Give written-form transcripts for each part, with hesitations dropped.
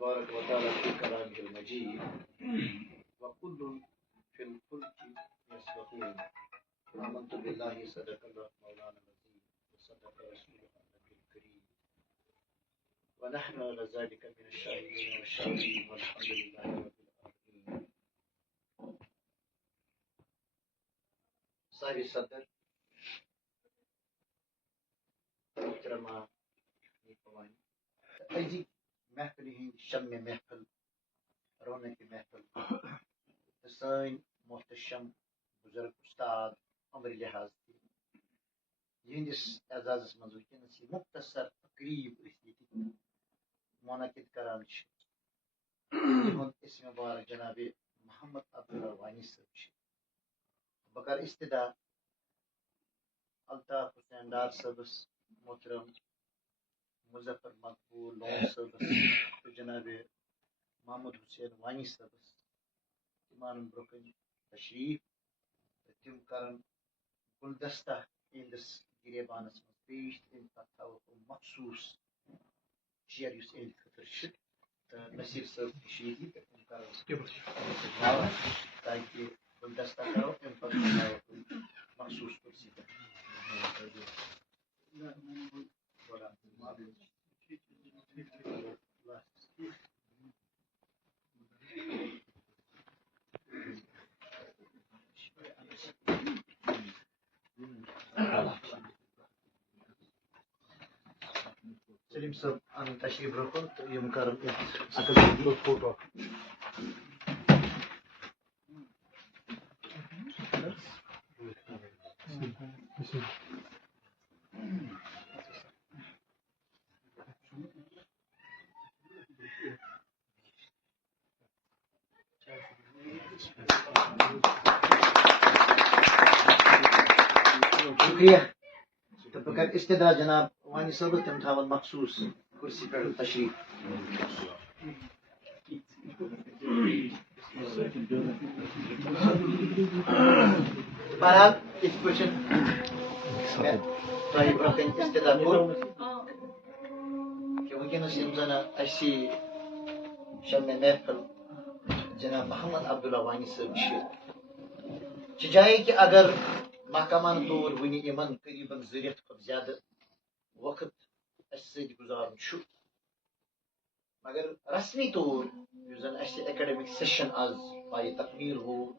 تبارك وتعالى في كلامه المجيد وكل في الفلك يسبحون آمنت بالله صدق الله مولانا العظيم وصدق رسوله النبي الكريم ونحن على ذلك من الشاهدين والشاكرين والحمد لله رب العالمين. صاحب صدر محترمہ نیکوانی أزي محفل هند شم محفل رونق محفل سٲنۍ محتشم بزرگ استاد عمر لحاظ یہندس اعزازس منٛز وٕنکیٚنس یہِ مختصر تقریٖب أسۍ ییٚتہِ منعقد کران چھِ یِہُنٛد اسم مبارک جناب محمد عبداللہ وانی صٲب چھِ بہٕ کرٕ استدا الطاف حسین ڈار صٲبس محترم مظفر مقبول لون صٲبس تہٕ جناب محمد حسین وانی صٲبس تِمن برونٛہہ کَنہِ تشریٖف تہٕ تِم کرن گُلدستہ یِہنٛدِس گریبانس منٛز پیش تمہِ پتہٕ تھاوو مخصوٗص چیر یُس یِہنٛدِ خٲطرٕ چھِ تہٕ نصیٖر صٲب تہِ چھِ ییٚتی تہٕ تِم کرن تاکہِ گُلدستہ کرو تمہِ پتہٕ تھاوو مخصوٗص کُرسی پٮ۪ٹھ سلیم صاحب انن تشریف رکھن تو یم کرن فوٹو شکریہ تو بہٕ کرٕ استدا جناب وانی صٲب تِم تھاون مخصوٗص کُرسی پٮ۪ٹھ تشریٖف بہرحال یِتھ پٲٹھۍ مےٚ تۄہہِ برونٛہہ کَنہِ استدا کوٚر کہِ وٕنکیٚنس یِم زن اَسہِ شمِ محفل جناب محمد عبداللہ وانی صٲب چھِ جایے کہِ اگر محکمانہٕ طور وٕنہِ یِمن قریٖبن 2 رٮ۪تھ کھۄتہٕ زیادٕ وقت اَسہِ سۭتۍ گُزارُن چھُ مگر رسمی طور یُس زن اَسہِ ایکڈمک سیشن آز پایہِ تکمیٖل ووت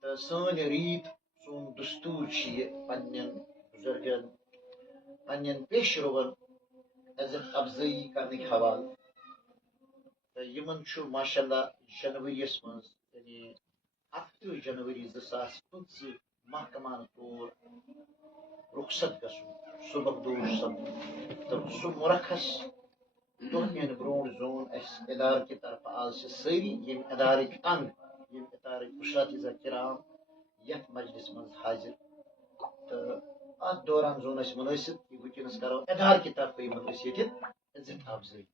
تہٕ سٲنۍ ریٖت سون دستوٗر چھِ یہِ پننٮ۪ن بُزرگن پننٮ۪ن پیشروَن عزت افضٲیی کرنٕکۍ حوالہٕ تہٕ یِمن چھُ ماشاء اللہ جنؤریَس منٛز یعنی 7 جنؤری 2025 محکمانہٕ طور رخصت گژھُن صبحدوش سپدُن تہٕ سُہ مرخص دۄہ یِنہٕ برونٛٹھ زون اَسہِ اِدارٕ کہِ طرفہٕ آز چھِ سٲری ییٚمہِ اِدارٕکۍ انگ ییٚمہِ اِدارٕکۍ اُشاتِزا کرام یتھ مجلس منٛز حٲضِر تہٕ اتھ دوران زون اَسہِ مُنٲسِب کہِ وٕنکیٚنس کرو اِدارٕ کہِ طرفہٕ یِمن أسۍ ییٚتہِ عزت افضٲیی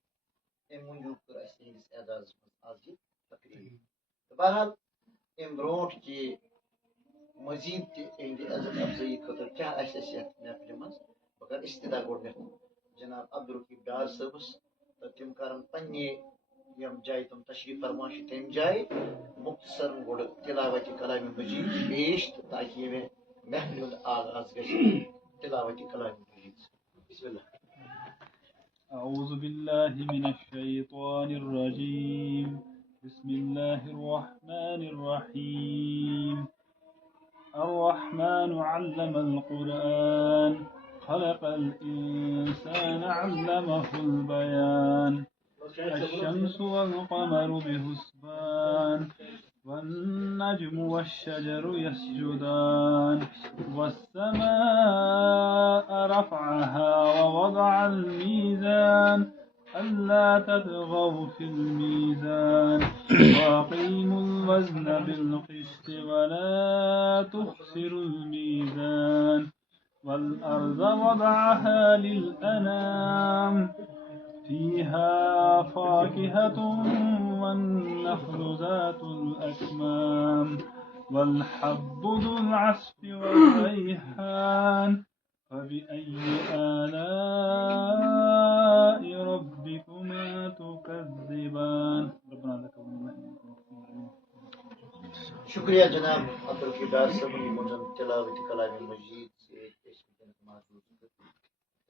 امہِ موٗجوٗب کٔر اَسہِ یِہنٛدِس اعزازس منٛز آز یہِ تقریٖب تہٕ بہرحال امہِ برونٛٹھ کہِ مزیٖد تہِ یِہنٛدِ عزت افضٲیی خٲطرٕ کیٛاہ آسہِ اَسہِ یتھ محفلہِ منٛز بہٕ کرٕ استدا گۄڈٕنیتھ جناب عبدالرقیب ڈار صٲبس تہٕ تِم کرن پننہِ ییٚمہِ جایہِ تِم تشریٖف فرما چھِ تمہِ جایہِ مختصرن گۄڈٕ تلاوتِ کلامِ مجیٖد پیش تہٕ تاکہِ ییٚمہِ محفلہِ ہُنٛد آغاز گژھِ تلاوتِ کلامِ مجیٖد بسم اللہ. أعوذ بالله من الشيطان الرجيم بسم الله الرحمن الرحيم الرحمن علم القرآن خلق الإنسان علمه البيان الشمس والقمر بحسبان والنجم والشجر يسجدان والسماء رفعها ووضع الميزان ألا تطغوا في الميزان وأقيموا الوزن بالقسط ولا تخسروا الميزان والأرض وضعها للأنام فيها فاكهة والنخل ذات الأكمام والحب ذو العصف والريحان فبأي آلاء ربكما تكذبان شکریہ جناب عبدالقدار صاحب منظم تلاوت کلام مجید سے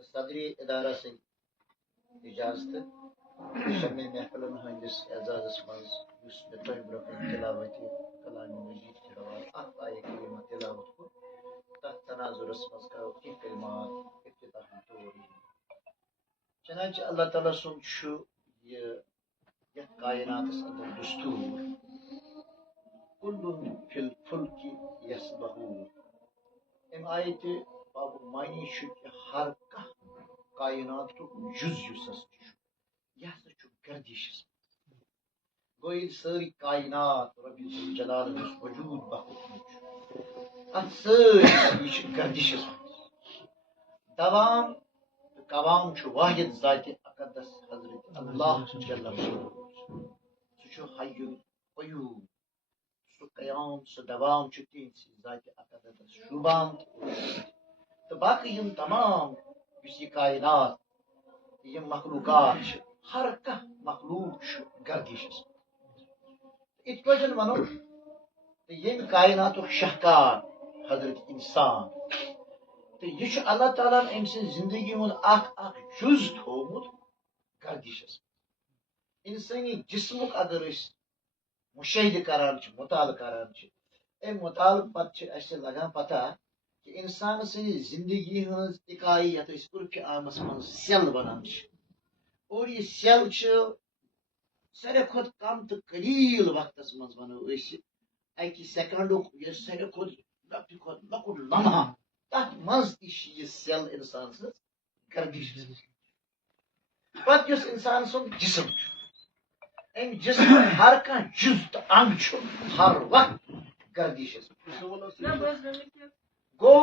صدری ادارہ سے اجازت شمی محفلن ہندس اعزازس مز اس تہ برکن تلاوت کلام مجید کی رواج اخ آیہ کریمہ تلاوت کو تحت تناظرس مز کرو کی کلمات افتتاح طور چنانچہ اللہ تعالیٰ سن یہ کائنات اندر دستور کل فی الفلک یسبحون ام آیت باب معنی کہ ہر کائنات جز یس یہ ہسا گردشس گوئی ساری کائنات رب الجلال وجود بخوت ات ساری یہ گردشس دوام قوام واحد ذات اقدس حضرت اللہ جل سہ حی قیوم سہ قیام سہ دوام تہذ ذات اقدس شوبان تو باقی یم تمام اس یہ کائنات یم مخلوقات ہر مخلوق گردشس ات پہ ونو یم کائنات شہکار حضرت انسان تو یہ اللہ تعالیٰ ام سن زندگی ہند اخ جز تھومت گردشس انسانی جسمک اگر مشاہدہ کران مطالعہ کران ام مطالعہ پتہ اس لگان پتہ کہ انسان سن زندگی ہز اکائی یت عرف عامس من سیل ونان اور یہ سیل ساروی کھت کم تو قلیل وقتس من ونو اکہ سیکنڈک یہ ساروی کھت لکٹ لمحہ تک مز یہ سیل انسان سن گردش پتہ اس انسان سن جسم ام جسم ہر کھانا جز تو انگ ہر وقت گردشس گو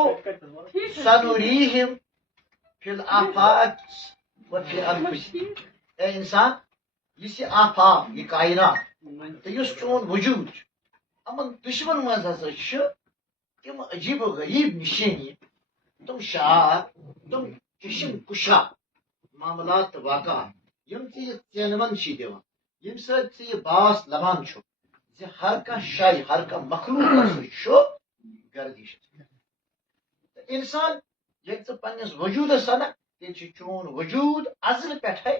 سنریہم فی الآفاق وفی انفسہم اے انسان یہ آفاق یہ کائنات تو اس چون وجود امن دشمن مز ہسا تم عجیب و غریب نشانی تم شعار تم چشم کشا معاملات واقعات یم ژین دان یم سب یہ باس لبان ہر شائی ہر مخلوق گردش انسان یل پنس وجودس سنک تیل چون وجود ازل پہ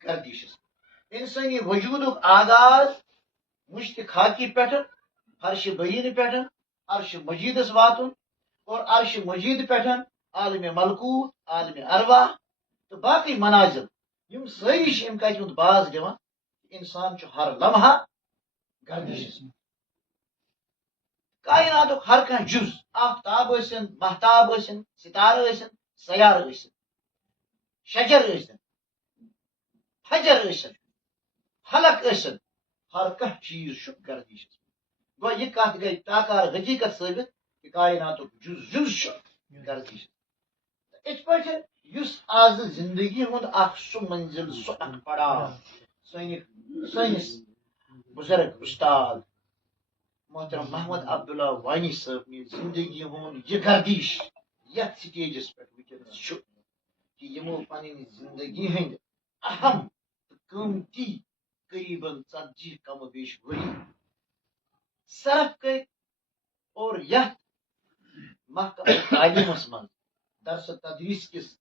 گردشس انسانی وجود آغاز مشتق خاکی پہ عرش برین پہ عرش مجیدس واتن اور عرش مجید پہ عالم ملکوت عالم ارواح تو باقی منازل یم ساری ام کت باز دان انسان ہر لمحہ گردشس کائنات ہر جز آفتاب ٲسِن محتاب ٲسِن ستارہ ٲسِن سیار ٲسِن شجر ٲسِن حجر ٲسِن حلق ٲسِن ہر چیز گردشس گو یہ کت گئی تاکار حقیقت ثابت کہ کائنات جز گردشس ات پہ آز زندگی ہند سہ منزل سہ پڑاؤ سنس بزرگ استاد محترم محمد عبداللہ وانی صاحب زندگی ہند یہ گردش یت سٹیجس پہ ونکس کہ یمو پن زندگی ہند اہم قیمتی قریباً 40 کم بیش وری صرف کر اور یت محکمہ تعلیمس من درس تدریس کس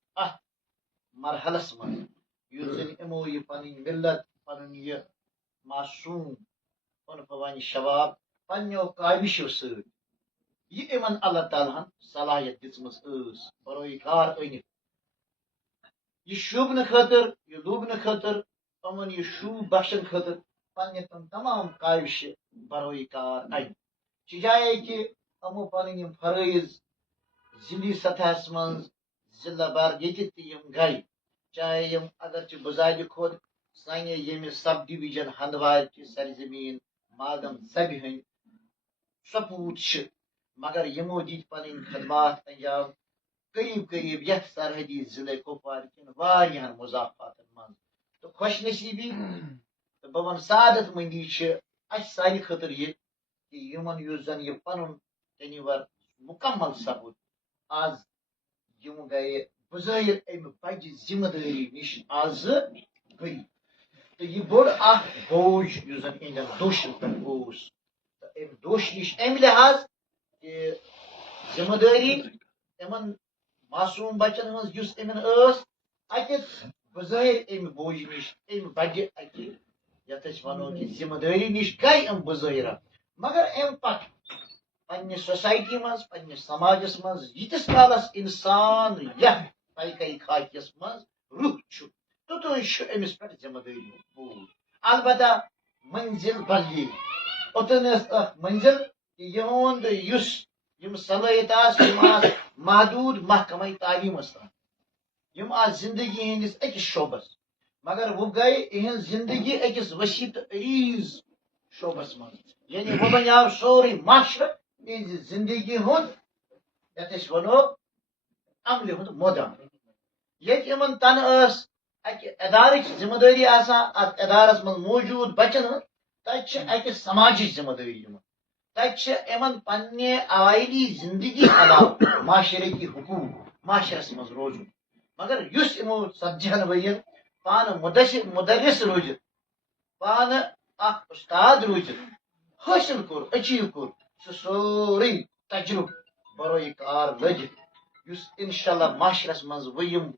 مرحلس من یس زن امو یہ پن ملت پن یہ معصوم عنفوانی شباب پنو کاوشو ست یہ امن اللہ تعالیٰ صلاحیت دس بروئی کار انت یہ شوبن خاطر یہ لوبن خاطر امن یہ شوب بخشن خاطر پنہ تم تمام کاوش بروئی کار ان چاہے کہ امو پن فرائض ضلعی سطحس من ضلع بار یہ گئی چاہے اگر بزاد کھود سانے یم سب ڈویژن ہندوار کی سرزمین مادم سب ہند سپوت مگر یمو دت پن خدمات انجام قریب قریب یت سرحدی ضلع کپوار کن وارہن مضافات من تو خوش نصیبی تو بہ ون سعادت مندی اس سانہ خاطر یہ کہ یمن اس زن یہ پن تنور مکمل سپود آز یم گئے بظاہر امہ بجہ ذمہ داری نش آز گئی تو یہ بوڑ اخ بوجھ اس زن اہدین دوشن پہ دوش نش امہ لحاظ کہ ذمہ داری امن معصوم بچن ہز یس امن اتہ بظاہر امہ بوجھ نش امہ بڑِ اکہ یتھ أسۍ ونو کہ ذمہ داری نش گئی ام بظاہرہ مگر ام پتہ پنہ سوسائٹی مز پنہ سماجس مز یتس کالس انسان یتھ طریقہ خاکس مز روح توتن امس پہ ذمہ داری بوجھ البتہ منزل بدلی اوتن منزل کہ یہند یس یم صلاحیت یم محدود محکمہ تعلیم تام یم زندگی ہندس أکس شعبس مگر وہ گئی اہن زندگی أکس وسیع تو عریض شعبس من یعنی وہ بنیو سوری معاشرہ اہز زندگی ہند یتھ أسۍ ونو عملہِ ہند مودام یت یمن تن اکہ ادارچ ذمہ داری آسان ات ادارس من موجود بچن ہند تتہ اکہ سماجچ ذمہ داری تتہ یمن پنہ عوائلی زندگی علاوہ معاشرتی حقوق معاشرس من روزن مگر یس یمو 40 ورین پانہ مدرس روزت پانہ اخ استاد روزت حاصل کور اچیو کور سہ سوری تجربہ برائے کار لگت یس انشاءاللہ معاشرس من یم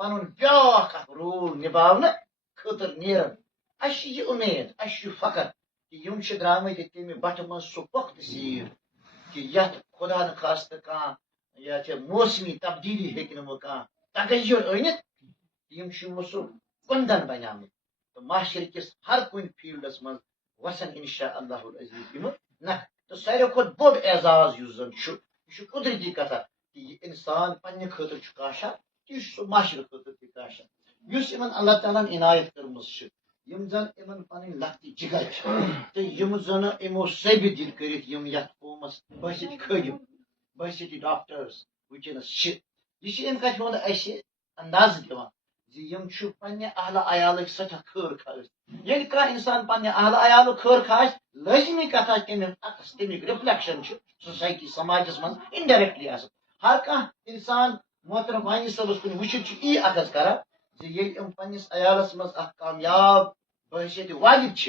پن بیاکھ اخ رول نبھاونہ خاطر نیرن اس یہ امید اس فخر کہ یم درامت تمہ بٹھ من سہ پختہ سیر کہ یتھ خدا نخواستہ کان یا موسمی تبدیلی ہیکہ نہ کان تغیر أنت یم یمو سہ کندن بنیامت تو معاشرہ کس ہر کن فیلڈس من وسن انشاء اللہ العزیز یم نہ تو ساروی کھت بوڑ اعزاز یس زن یہ قدرتی کتھا کہ یہ انسان پنہ خاطر کاشا یہ سہ معاشرہ خاطر تہ کاشا یس یمن اللہ تعالیٰ عنایت کرمز یم زن یمن پن لخت جگر تو یم زن یمو ثابت دل کرت یم یتھ قومس بحثیت خادم بحثیت ڈاکٹرس ونکس یہ ام کت ہند اس انداز دان یم پنہ اہل عیالک سٹھا خیر خاص یل کھانا انسان پنہ اہل عیالک خیر خاص لازمی کتھا تمیک عکس تمیک رفلیکشن سوسائٹی سماجس من انڈائریکٹلی ہر کھانا انسان محترم وانی صبس کن وچت ای عکس کران یل ام پنس عیالس من اخ کامیاب بحثیت والد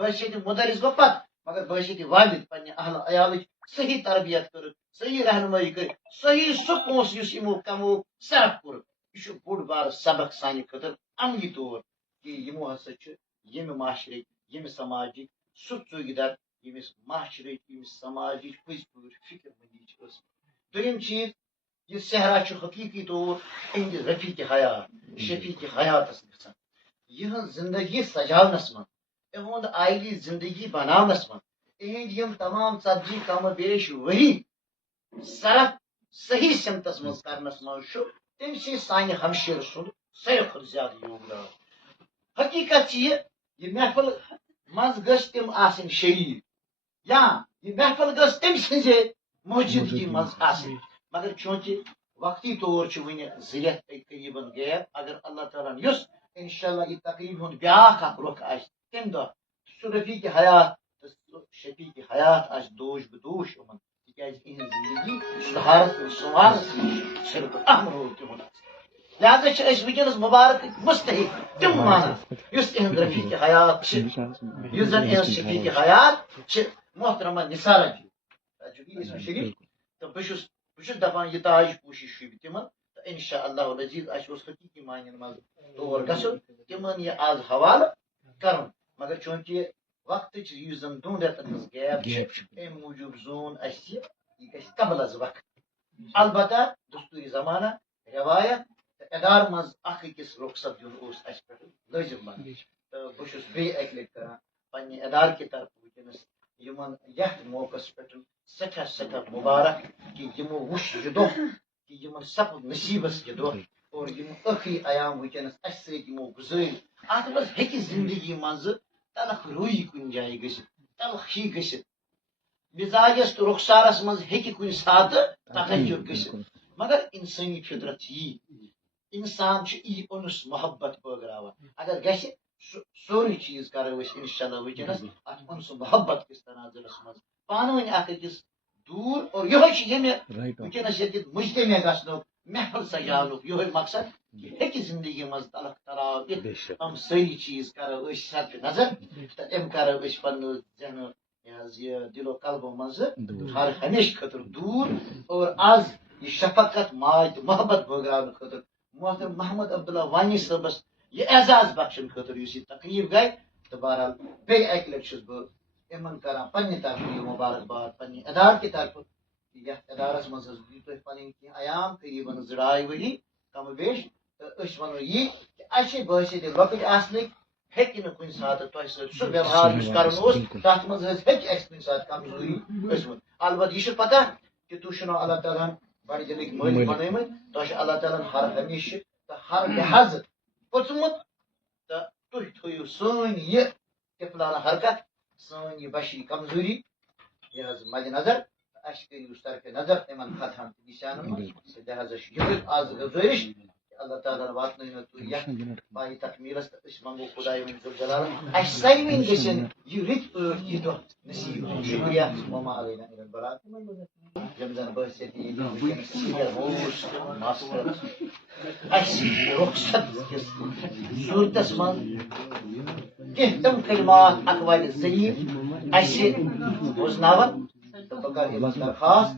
بحثیت مدرس گو پتہ مگر بحثیت والد پنہ اہل عیالک صحیح تربیت کر صحیح رہنمائی کر صحیح سہ پونس اس یمو کمو صرف کور یہ بوڑ بار سبق سانہ خاطر عملی طور کہ یمو ہسا یم معاشرک یم سماجک سہ ژوگدر یمس معاشرک یمس سماجک پز پور فکر مندی دویم چیز یہ صحرا حقیقی طور اہند رفیق حیات شفیق حیاتس گھان یہ زندگی سجاونس من اہد آئلی زندگی بناونس من اہند یم تمام 40 کم بیش وری صرف صحیح سمتس من کرنس من تم سی سانہ ہمشیر سند ساروی کھت زیادہ یوگدان حقیقت یہ محفل مز گھ تم آسن شریف یا یہ محفل گھ تم سز موجودگی مز آسن مگر چونکہ وقتی طور ون زریت قریباً غیب اگر اللہ تعالیٰ یس انشاءاللہ یہ تقریب ہند بیاکھ اخ رخ آس تم دہ سہ رفیق حیات شفیق حیات آس دوش بدوش یمن تکیاز اہن زندگی سدھارس سنوارس صرف اہم رول تہد لہذا ونکس مبارک مستحق تم مانا اس اہند رفیق حیات اس زن اہن شفیق حیات محترمہ نثار شریف تو بہس دپان یہ تاج پوشی شوب تمن تو انشاء اللہ العزیز اس حقیقی معنی من تور گھن تمن یہ آز حوالہ کرن مگر چونکہ وقت زن دون رتن مز گیپ ام موجود زون اس یہ گھس قبل از وقت البتہ دستوری زمانہ روایت ادار مز اخ أکس رخصت دن اس پہ لازم بن تو بہس بیٚیہِ اکہ لٹہِ کران پنہ ادار کی طرف ونکس یمن یتھ موقع پہ سٹھا مبارک کہ یمو وش یہ دہ کہ یمن سپد نصیبس یہ دہ اور یم ٲخری ایام ونکس اس سمو گزٲرۍ ات مز ہیکہ زندگی مز تلخ روی کن جائیں تلخی گھت مزاجس تو رخسارس مز ہیکہ کن سات تغیر گھت مگر انسانی فطرت یہ انسان ای انس محبت بٲگراوان اگر گھس سوری چیز کرو انشاءاللہ ونکس ات انس محبت کس تناظرس مز پانونی اخ أکس دور اور یہ ونکس یہ مجتمع گھنک محفل سجاونک یہ مقصد ہیکہ زندگی مز تلخ تراو ام ساری چیز کرو صرف نظر تو ام کرو پن ذہن یہ دل و قلبوں مز ہر ہمیشہ خاطر دور اور آز یہ شفقت ماج تو محبت بٲگراونہٕ خاطر محترم محمد عبداللہ وانی صٲبس یہ اعزاز بخشن خاطر اس یہ تقریب گئی تو بہرحال بیٚیہِ اکہِ لٹہِ چھُس بہٕ یِمن کران پننہِ طرفہٕ یہ مبارکباد پننہِ ادارٕ کہِ طرفہٕ یتھ ادارس منٛز حظ دِیِو تُہۍ پنٕنۍ کینٛہہ عیام قریباً 2.5 ؤری کم بیش تہٕ أسۍ وَنو یی کہِ اَسہِ بٲسہِ ییٚتہِ لۄکٕٹۍ آسنٕکۍ ہیٚکہِ نہٕ کُنہِ ساتہٕ تۄہہِ سۭتۍ سُہ ویوہار یُس کرُن اوس تتھ منٛز حظ ہیٚکہِ اَسہِ کُنہِ ساتہٕ کمزوری ٲسمٕژ البتہ یہِ چھُ پتہ کہِ تُہۍ چھُنو اللہ تعالیٰ ہن بڑِ دِلٕکۍ مٲلِک بنٲومٕتۍ تۄہہِ چھُ اللہ تعالیٰ ہن ہر ہمیشہٕ تہٕ ہر لحاظہٕ پوٚژمُت تہٕ تُہۍ تھٲیِو سٲنۍ یہِ طفلانہ حرکت سٲنۍ یہِ بشری کمزوری یہِ حظ مدِ نظر اَسہِ کٔرِو طرفِ نظر تِمن خطہن تہٕ نِشانن منٛز لہذا چھُ یِہوٚے آز گُزٲرِش اللہ تعالیٰ ہن واتنٲیِو تُہۍ یتھ پایہِ تکمیٖلس تہٕ أسۍ منگو خۄداے وۄنۍ ذوالجلالن اَسہِ ساروٕنۍ گٔژھِنۍ یہِ رٕتۍ پٲٹھۍ یہِ دۄہ نصیٖب شُکریہ وما علینا الا البلاغ یِم زن بٲسۍ ییٚتہِ وٕنکیٚنس سیٖنیر موسٹ ماسٹر اَسہِ رخصت کِس صوٗرتس منٛز کینٛہہ تِم کلمات اکوالہِ ذٔریعہٕ اَسہِ بوزناون تہٕ بہٕ کرٕ یِمن درخاست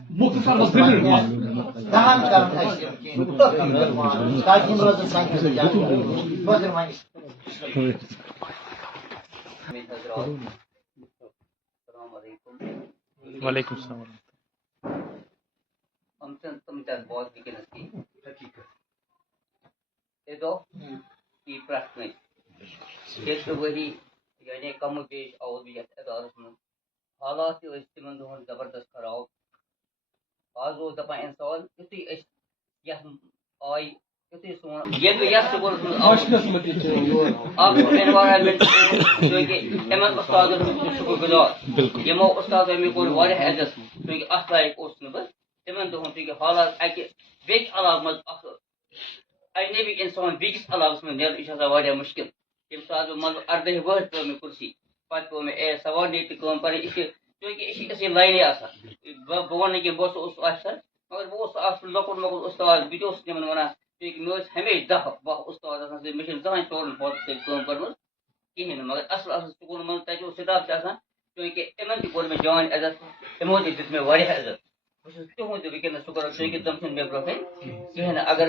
دہن کرن اَسہِ یِم کینٛہہ کلمات تاکہِ یِم روزن سانہِ خٲطرٕ یاد محترم وانی السلام علیکم وعلیکم السلام ہم سے تم تک بہت ویکنس کی یہ دو کی پرسن شیتر وری یعنی کم بیش آو بھی یتھ ادارس من حالات ٲسۍ تِمن دۄہن زبردست خراب آز اوس دپان انسان یُتھُے أسۍ یتھ آیہِ یُتھُے سون ییٚلہِ یتھ سکوٗلس منٛز اکھ اٮ۪نوارامٮ۪نٹ چوٗنٛکہِ یِمن اُستادن ہُنٛد چھُ شُکر گُزار یِمو اُستادو مےٚ کوٚر واریاہ عزت چوٗنٛکہِ اتھ لایق اوسُس نہٕ بہٕ تِمن دۄہن چوٗنٛکہِ حالات اکہِ بیٚکہِ علاقہٕ منٛز اکھ اجنبی انسان بیٚکِس علاقس منٛز نیرُن یہِ چھُ آسان واریاہ مُشکِل ییٚمہِ ساتہٕ بہٕ مطلب 18 وُہٕرۍ پیوٚو مےٚ کُرسی پتہٕ پیوٚو مےٚ سباڈِنیٹ کٲم کرٕنۍ یہِ چھِ چوٗنٛکہِ یہِ چھِ أسۍ لاینے آسان بہٕ وَنہٕ نہٕ کہِ بہٕ اوسُس آفسر مگر بہٕ اوسُس اکھ لۄکُٹ مۄکُٹ اُستاد بہٕ تہِ اوسُس تِمن وَنان چوٗنٛکہِ مےٚ ٲسۍ ہمیشہِ 10-12 اُستاد آسان سۭتۍ مےٚ چھِنہٕ زٕہٕنۍ ٹورن پانس سۭتۍ کٲم کٔرمٕژ کِہیٖنۍ نہٕ مگر اصل اصل سکوٗلن منٛز تتہِ اوس سٹاف تہِ آسان چوٗنٛکہِ یِمن تہِ کوٚر مےٚ جان عزت یِمو تہِ دیُت مےٚ واریاہ عزت بہٕ چھُس تِہُنٛد تہِ وٕنکیٚنس شُکر چوٗنٛکہِ تِم چھِنہٕ مےٚ برونٛہہ کَنہِ کِہیٖنۍ نہٕ اگر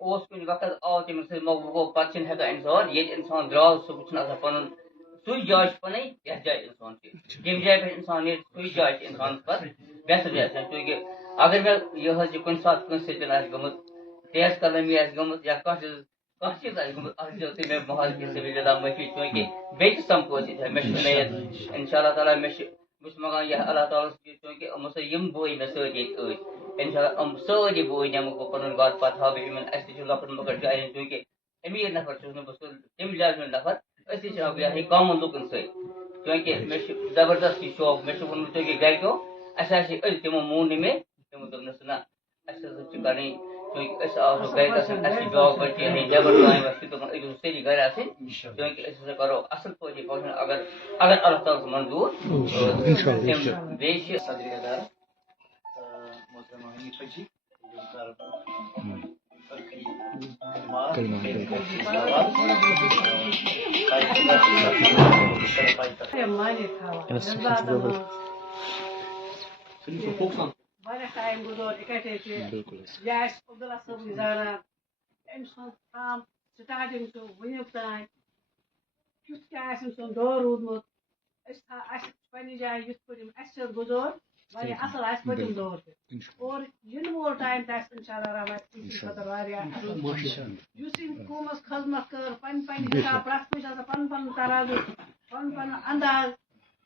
اوس کُنہِ وقت آو تٔمِس سۭتۍ موقعہٕ گوٚو پتہٕ چھِنہٕ ہٮ۪کان اِنسان ییٚتہِ اِنسان درٛاو سُہ چھُنہٕ آسان پنُن سُے جاے چھِ پنٕنۍ یتھ جایہِ اِنسان چھِ ییٚمہِ جایہِ پٮ۪ٹھ اِنسان نیرِ سُے جاے چھِ اِنسانس پتہٕ بہتر جاے چوٗنٛکہِ اگر مےٚ یہِ حظ یہِ کُنہِ ساتہٕ کٲنٛسہِ سۭتۍ آسہِ گٔمٕژ تیز قلمی آسہِ گٔمٕژ یا کانٛہہ چیٖز آسہِ گوٚمُت اَتھ دِیِو تُہۍ مےٚ محل کہِ سبیٖل اللہ معٲفی چوٗنٛکہِ بیٚیہِ تہِ سمکھو أسۍ ییٚتہِ مےٚ چھِ اُمید اِنشاء اللہ تعالیٰ مےٚ چھِ بہٕ چھُس منگان یہِ اللہ تعالیٰ ہس چوٗنٛکہِ یِمو سۭتۍ یِم بٲے مےٚ سۭتۍ ییٚتہِ ٲسۍ اِنشاء اللہ یِم سٲری بٲے نِمہٕ بہٕ پنُن گرٕ پتہٕ ہاو بہٕ یِمن اَسہِ تہِ چھُ لۄکُٹ مۄکُٹ جایہِ چوٗنٛکہِ امیٖر نفر چھُس نہٕ بہٕ سُہ تَمہِ لیولہِ ہُنٛد نفر أسۍ تہِ چھِ یہِ کامن لُکن سۭتۍ چوٗنٛکہِ مےٚ چھُ زبردست یہِ شوق مےٚ چھُ ووٚنمُت چوٗنٛکہِ گرِکیو اَسہِ حظ چھِ أسۍ تِمو مون نہٕ مےٚ تِمو دوٚپنَس نہ اَسہِ ہسا چھِ کَرٕنۍ چوٗنٛکہِ أسۍ آسو گرِ آسان اَسہِ چھِ جاب بچہِ نیبر کامہِ وقت دوٚپُن أسۍ گژھو سٲری گرِ آسٕنۍ چوٗنٛکہِ أسۍ ہسا کرو اَصٕل پٲٹھۍ یہِ فنکشن اگر اللہ تعالیٰ ہس منظوٗر بیٚیہِ چھِ صدر ادارہ محترمہ حنیفہ جی واریاہ ٹایم گُزور اِکٹھے چھِ یہِ آسہِ عبداللہ صٲبٕے زانان أمۍ سُنٛد فرام سٹاٹِنگ ٹُو وٕنیُک تانۍ کیُتھ کیٛاہ آسہِ أمۍ سُنٛد دور روٗدمُت اَسہِ پنٛنہِ جایہِ یِتھ پٲٹھۍ یِم اَسہِ سۭتۍ گُزور واریاہ اَصٕل آسہِ پٔتِم دور تہِ اور یِنہٕ وول ٹایم تہِ آسہِ اِنشاء اللہ رحمٰن تِہنٛدِ خٲطرٕ واریاہ اَصٕل یُس أمۍ قومَس خدمت کٔر پنٕنۍ حِساب پرٛٮ۪تھ کٲنٛسہِ آسان پَنُن پَنُن ترازُک پَنُن پَنُن انداز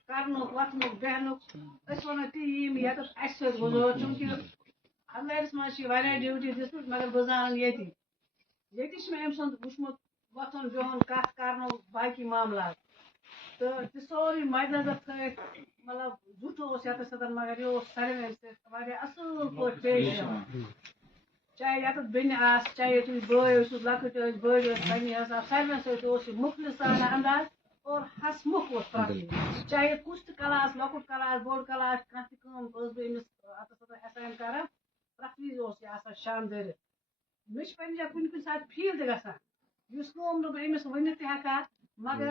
کرنُک وۄتھنُک بیٚہنُک أسۍ وَنو تی یِم ییٚتٮ۪تھ اَسہِ سۭتۍ گُزور چوٗنٛکہِ اَندٲرِس منٛز چھِ واریاہ ڈیوٹی دِژمٕژ مگر بہٕ زانان ییٚتی چھُ مےٚ أمۍ سُنٛد وٕچھمُت وۄتھُن بِہُن کَتھ کَرنُک باقٕے معاملات تہٕ تہِ سورُے مَدِ نظر تھٲیِتھ مطلب زیُٹھ اوس یَتَس سۭتۍ مگر یہِ اوس ساروِیَن سۭتۍ واریاہ اَصٕل پٲٹھۍ پیش یِوان چاہے یَتَتھ بیٚنہِ آسہٕ چاہے تُہۍ بٲے ٲسِو لۄکٕٹۍ ٲسۍ بٔڑۍ ٲسۍ پنٛنہِ حِساب ساروِیَن سۭتۍ اوس یہِ مُخلِصانہ انداز اور ہسمُکھ اوس پرٛٮ۪تھ کُنہِ چاہے کُس تہِ کلاس لۄکُٹ کلاس بوٚڑ کلاس کانٛہہ تہِ کٲم ٲسٕس بہٕ أمِس اَتَس سۭتۍ اٮ۪ساین کران پرٛٮ۪تھ وِزِ اوس یہِ آسان شامدٲرِتھ مےٚ چھِ پنٛنہِ جایہِ کُنہِ کُنہِ ساتہٕ فیٖل تہِ گژھان یُس کٲم نہٕ بہٕ أمِس ؤنِتھ تہِ ہٮ۪کہٕ ہا مگر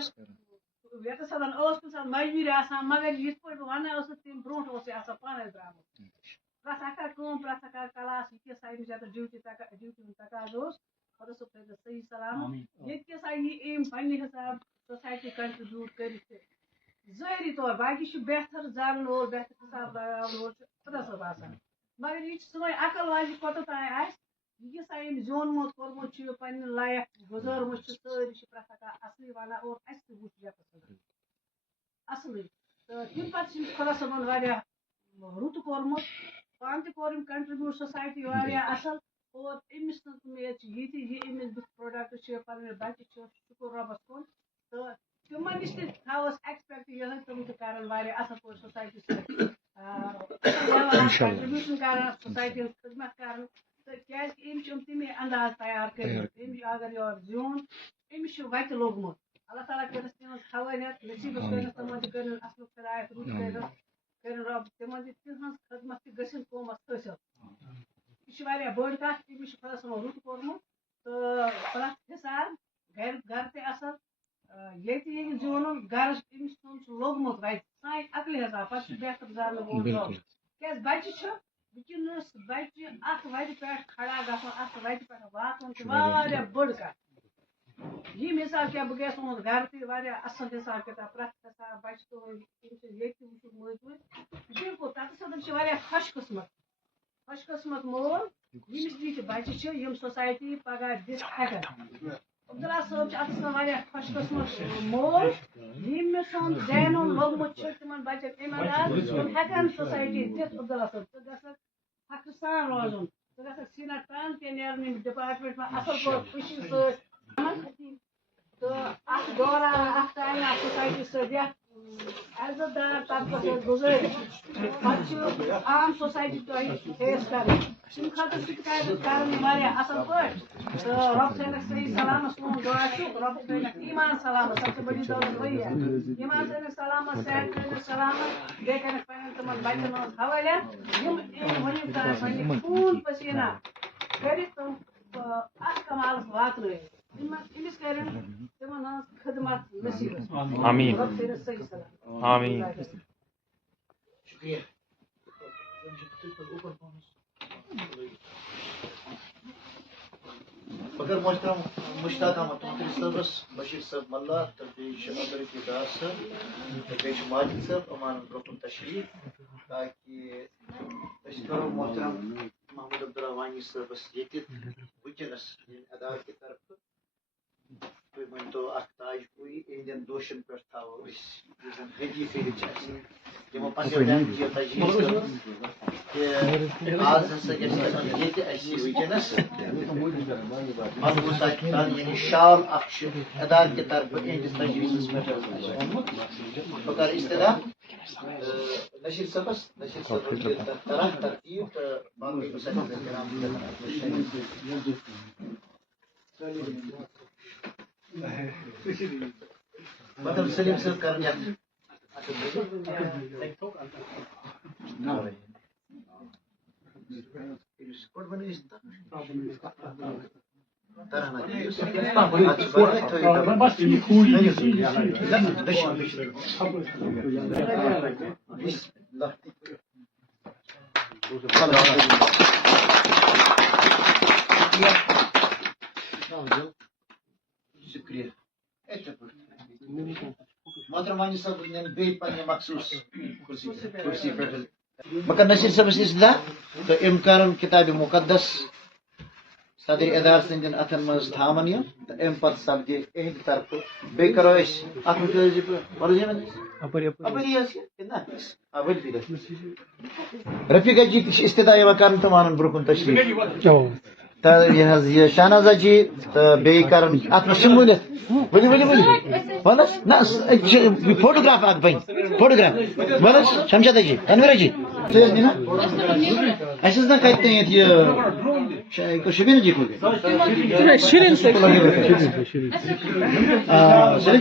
یتھ ساتہٕ ٲس کُنہِ ساتہٕ مجبوٗری آسان مگر یِتھ پٲٹھۍ بہٕ وَنان ٲسٕس تَمہِ برونٛٹھ اوس یہِ آسان پانَے درٛامُت پرٛٮ۪تھ اَکھ کَرِ کٲم پرٛٮ۪تھ اَکھ کَرِ کلاس یہِ کہِ سا أمِس یَتھ ڈیوٗٹی ہُنٛد تقاضہٕ اوس خۄدا صٲب تھٲیزِ صحیح سلامت ییٚتہِ کہِ سا یہِ ایم پنٛنہِ حِساب سوسایٹی کنٹرٛبیوٗٹ کٔرِتھ تہِ ظٲہری طور باقٕے چھُ بہتر زانُن وول بہتر حِساب لگاوُن وول چھُ خۄدا صٲب آسان مگر یہِ چھِ سٲنۍ عقل واجہِ کوٚتَتھ تانۍ آسہِ یہِ کہِ سا أمۍ زیوٗنمُت کوٚرمُت چھُ پنٕنہِ لایف گُزٲرمٕژ چھِ سٲری چھِ پرٛٮ۪تھ اکھ اَصلٕے وَنان اور اَسہِ تہِ وٕچھ یَتَس اَصلٕے تہٕ تَمہِ پَتہٕ چھِ أمِس خۄدا صٲبَن واریاہ رُت کوٚرمُت پانہٕ تہِ کوٚر أمۍ کَنٹرٛبیوٗٹ سوسایٹی واریاہ اَصٕل اور أمِس سٕنٛز اُمید چھِ یہِ تہِ یہِ أمِس بُتھِ پرٛوڈَکٹ چھِ پَنٕنۍ بَچہِ چھِ شُکُر رۄبَس کُن تہٕ تِمَن نِش تہِ تھاوو أسۍ ایٚکسپیکٹ یِہوٚے تِم تہِ کَرَن واریاہ اَصٕل پٲٹھۍ سوسایٹی سۭتۍ کَنٹرٛبیوٗشَن کَران سوسایٹی ہٕنٛز خدمت کَران تہٕ کیٛازِکہِ أمۍ چھِ یِم تَمے اَنداز تیار کٔرمٕتۍ أمۍ اگر یورٕ زیوٗن أمِس چھُ وَتہِ لوٚگمُت اللہ تعالیٰ کٔرِنَس تِہٕنٛز حوٲنیت نصیٖبَس کٔرِنَس تِمَن تہِ کٔرِنۍ اَصٕل خدایَت رُت کٔرِنۍ رۄب تِمَن تہِ تِہٕنٛز خدمت تہِ گٔژھِنۍ قومَس حٲصِل یہِ چھِ واریاہ بٔڑ کَتھ أمِس چھُ خۄدا صٲبَن رُت کوٚرمُت تہٕ پرٛٮ۪تھ حِساب گرِ تہِ اَصٕل ییٚتہِ ییٚلہِ زیوٗنُن گرٕ أمِس سُنٛد چھُ لوٚگمُت وَتہِ سانہِ عقلہِ حِساب پَتہٕ چھُ بہتر زانُن وول رۄب کیٛازِ بَچہِ چھُ وٕنکٮ۪نَس بَچہِ اَتھ وَتہِ پٮ۪ٹھ کھڑا گژھُن اَتھ وَتہِ پٮ۪ٹھ واتُن چھِ واریاہ بٔڑ کَتھ ییٚمہِ حِساب کیٛاہ بہٕ گٔیَس تُہُنٛد گرٕ تہِ واریاہ اَصٕل حِساب کِتاب پرٛٮ۪تھ حِساب بَچہِ تُہُنٛد یِم چھِ ییٚتہِ تہِ وٕچھُکھ موٗجوٗد بِلکُل تَتھ سۭتۍ چھِ واریاہ خۄش قٕسمت مول ییٚمِس نِش بَچہِ چھِ یِم سوسایٹی پَگاہ دِتھ ہٮ۪کَن عبداللہ صٲب چھِ اَتھ منٛز واریاہ خۄش قٕسمت مول ییٚمہِ سُنٛد زینُن لوٚگمُت چھُ تِمن بَچَن اَمہِ انداز تِم ہٮ۪کَن سوسایٹی دِتھ عبداللہ صٲب ژٕ گژھکھ حقہٕ سان روزُن ژٕ گژھکھ سیٖنا ٹان تہِ نیرُن ییٚمہِ ڈِپاٹمٮ۪نٛٹ منٛز اَصٕل پٲٹھۍ خوشی سۭتۍ تہٕ اَتھ دوران اَتھ ٹایمہِ اَتھ سوسایٹی سۭتۍ یَتھ عزت دار طبقَس سۭتۍ گُزٲرِتھ پَتہٕ چھُ عام سوسایٹی تۄہہِ فیس کَرٕنۍ تَمہِ خٲطرٕ چھِ کَرٕنۍ واریاہ اَصٕل پٲٹھۍ تہٕ رۄب تھٲینَکھ صحیح سلامت سون دُعا چھُ رۄب تھٲینَکھ ایٖمان سلامت سب سے بٔڑی دولت وہی ہے ایٖمان تھٲینَکھ سلامت صحت تھٲینَکھ سلامت بیٚیہِ کَرٮ۪کھ پنٛنٮ۪ن تِمَن بَچَن ہٕنٛز حوالت یِم أمۍ ؤنیُک تام پنٛنہِ خوٗن پٔسیٖنا کٔرِتھ تِم اَتھ کمالَس واتنٲیِتھ أمِس کَرن تِمن ہٕنٛز خدمت نصیٖبَس آمیٖن رۄب تھٲینَس صحیح سلامت آمیٖن شُکریہ مگر محترم مشتاق احمد تُہُنٛد صٲبَس بشیٖر صٲب ملا تہٕ بیٚیہِ چھُ عبدالرقیٖب ڈار صٲب تہٕ بیٚیہِ چھُ ماجد صٲب یِمَن برونٛہہ کُن تشریٖف تاکہِ أسۍ کرو محترم محمد عبداللہ وانی صٲبَس ییٚتہِ وٕنکٮ۪نَس ییٚمہِ ادارٕکہِ طرفہٕ تُہۍ ؤنۍتو اکھ تاج پوٗری یِہِنٛدٮ۪ن دوشن پٮ۪ٹھ تھاوو أسۍ یُس زَن ہدی کٔرِتھ چھِ اَسہِ یِمو پَنٕنہِ یہِ تجویٖز کٔرمٕژ کہِ آز ہسا گژھِ آسُن ییٚتہِ اَسہِ وٕنکٮ۪نَس مضبوٗط یعنی شال اکھ چھُ ادارٕکہِ طرفہٕ یِہِنٛدِس تجویٖزَس پٮ۪ٹھ حظ بہٕ کَرٕ اِستِدا نشیٖر صٲبَس نشیٖر صٲبَس کَران ترتیٖب تہٕ باقٕے مُسلِم احترام مطلب سلیٖم صٲب کَران یَتھ شُکریہ محترم وانی صٲب نِن بیٚیہِ پنٕنہِ مخصوٗص کُرسی پٮ۪ٹھ بہٕ کَرٕ نصیٖر صٲبَس اِستِدا تہٕ أمۍ کَرَن کِتابہِ مُقدس صدر ادارٕ سٕنٛدٮ۪ن اَتھن منٛز تھاوَن یِم تہٕ اَمہِ پَتہٕ سَپدِ یِہِنٛدِ طرفہٕ بیٚیہِ کَرو أسۍ اَتھ رفیٖقہ جی تہِ چھِ اِستِدا یِوان کَرنہٕ تِم اَنن برونٛہہ کُن تشریٖف تہٕ یہِ حظ یہِ شاہنازا جی تہٕ بیٚیہِ کَرَن اَتھ منٛز چھِنہٕ ؤنِتھ ؤنِو وَن حظ نہ فوٹوگراف اکھ بَنہِ فوٹوگراف وَن حظ شمشادا جی تنویرا جی تُہۍ حظ نِنا اَسہِ حظ نہ کَتہِ تانٮ۪تھ یہِ شبیٖنا جی کُن سلیٖم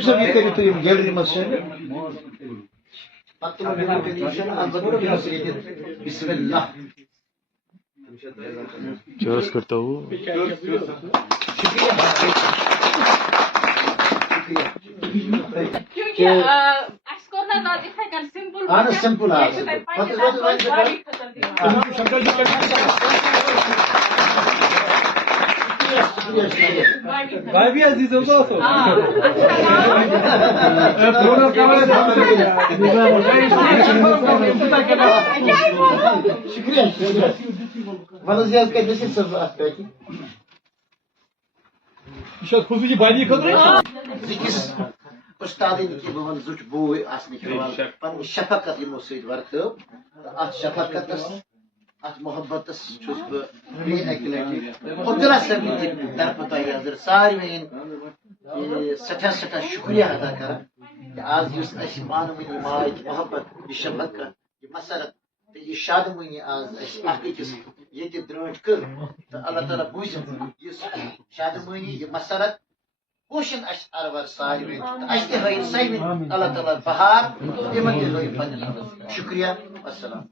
صٲب یہِ کٔرِو تُہۍ یِم گیلری منٛز شٲمِل پَتہٕ بسم اللہ جورس کرتا ہوں شُکریہ اَسہِ کوٚر نہ حظ آز یِتھَے کٔنۍ سِمپٕل اہن حظ سمپل یہِ چھُ تۄہہِ پنٛنِس اَتھ منٛز واریاہ خٲطرٕ دِوان بھابھی عزیز ہو تو شکریہ شکریہ ون حظ کتہِ ٲسۍ صٲب اتھ پٮ۪ٹھ خصوصی بانی خطرے أکِس اُستادٕنۍ کہِ بہٕ وَنہٕ زُٹھ بوے آسنٕکۍ حوالہٕ پنٕنۍ شفقت یِمو سۭتۍ ورتٲو تہٕ اتھ شفقتس اتھ محبتس چھُس بہٕ بیٚیہِ اکہِ لٹہِ عبداللہ صٲبنہِ کہِ طرفہٕ تۄہہِ حضرت ساروٕیَن سٮ۪ٹھاہ سٮ۪ٹھاہ شُکریہ ادا کران کہِ آز یُس اَسہِ پانہٕ ؤنۍ یہِ ماے تہٕ محبت یہِ شفقت یہِ مسرت تہٕ یہِ شادمٲنی آز اَسہِ اکھ أکِس ییٚتہِ درٛٲنٛٹھ کٔر تہٕ اللہ تعالیٰ بوٗزِم یُس شادمٲنی یہِ مسرت پوشن اَسہِ ارور ساروٕے تہٕ اَسہِ تہِ ہٲیِن سٲلِم اللہ تعالیٰ بہار تِمن تہِ ہٲیِن پنٕنِس شُکریہ والسلام